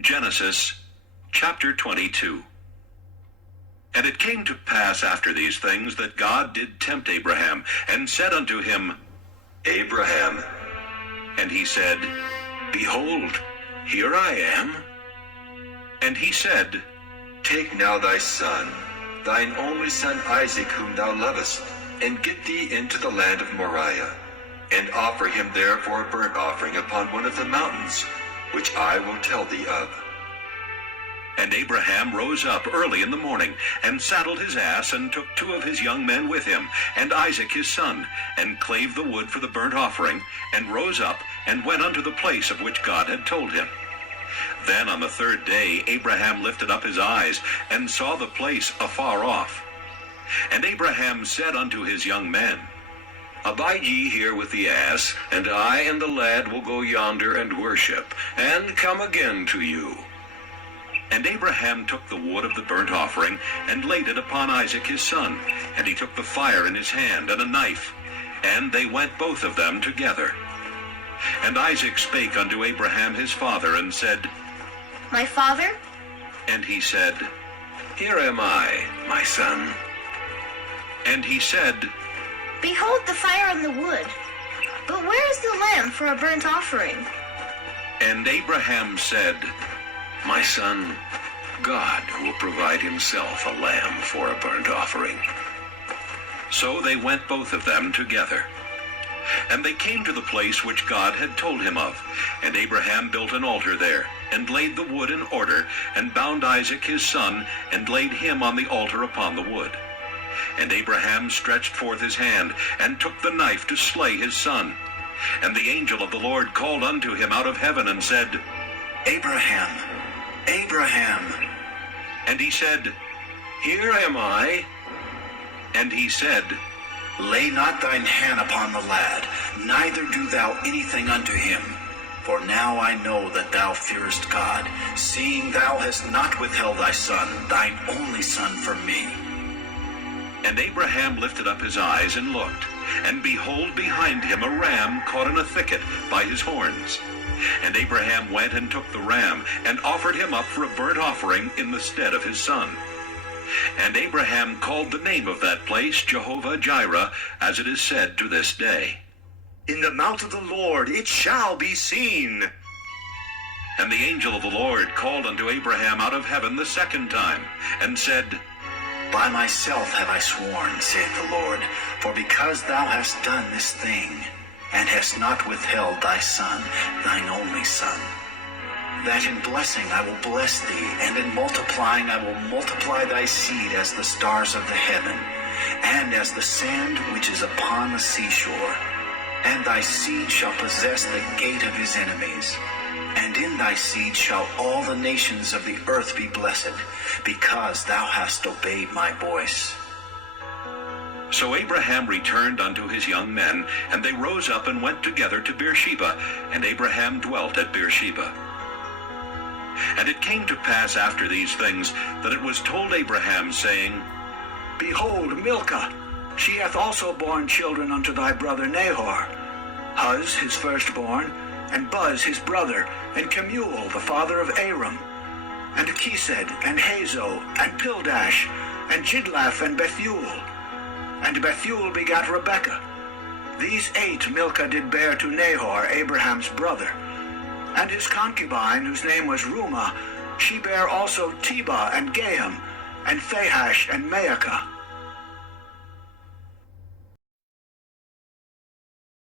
Genesis chapter 22. And it came to pass after these things that God did tempt Abraham, and said unto him, Abraham. And he said, Behold, here I am. And he said, Take now thy son, thine only son Isaac, whom thou lovest, and get thee into the land of Moriah, and offer him there for a burnt offering upon one of the mountains, which I will tell thee of. And Abraham rose up early in the morning, and saddled his ass, and took 2 of his young men with him, and Isaac his son, and clave the wood for the burnt offering, and rose up, and went unto the place of which God had told him. Then on the 3rd day Abraham lifted up his eyes, and saw the place afar off. And Abraham said unto his young men, Abide ye here with the ass, and I and the lad will go yonder and worship, and come again to you. And Abraham took the wood of the burnt offering, and laid it upon Isaac his son, and he took the fire in his hand, and a knife, and they went both of them together. And Isaac spake unto Abraham his father, and said, My father? And he said, Here am I, my son. And he said, Behold the fire and the wood, but where is the lamb for a burnt offering? And Abraham said, My son, God will provide himself a lamb for a burnt offering. So they went both of them together. And they came to the place which God had told him of. And Abraham built an altar there, and laid the wood in order, and bound Isaac his son, and laid him on the altar upon the wood. And Abraham stretched forth his hand, and took the knife to slay his son. And the angel of the Lord called unto him out of heaven, and said, Abraham, Abraham. And he said, Here am I. And he said, Lay not thine hand upon the lad, neither do thou anything unto him. For now I know that thou fearest God, seeing thou hast not withheld thy son, thine only son, from me. And Abraham lifted up his eyes and looked, and behold, behind him a ram caught in a thicket by his horns. And Abraham went and took the ram, and offered him up for a burnt offering in the stead of his son. And Abraham called the name of that place Jehovah-Jireh, as it is said to this day. In the mount of the Lord it shall be seen. And the angel of the Lord called unto Abraham out of heaven the 2nd time, and said, By myself have I sworn, saith the Lord, for because thou hast done this thing, and hast not withheld thy son, thine only son, that in blessing I will bless thee, and in multiplying I will multiply thy seed as the stars of the heaven, and as the sand which is upon the seashore. And thy seed shall possess the gate of his enemies. And in thy seed shall all the nations of the earth be blessed, because thou hast obeyed my voice. So Abraham returned unto his young men, and they rose up and went together to Beersheba, and Abraham dwelt at Beersheba. And it came to pass after these things, that it was told Abraham, saying, Behold, Milcah, she hath also borne children unto thy brother Nahor, Huz his firstborn, and Buz his brother, and Kemuel the father of Aram, and Kesed, and Hazo, and Pildash, and Jidlaph, and Bethuel. And Bethuel begat Rebekah. These 8 Milcah did bear to Nahor, Abraham's brother. And his concubine, whose name was Reumah, she bare also Tebah, and Gaham, and Phahash, and Maacah.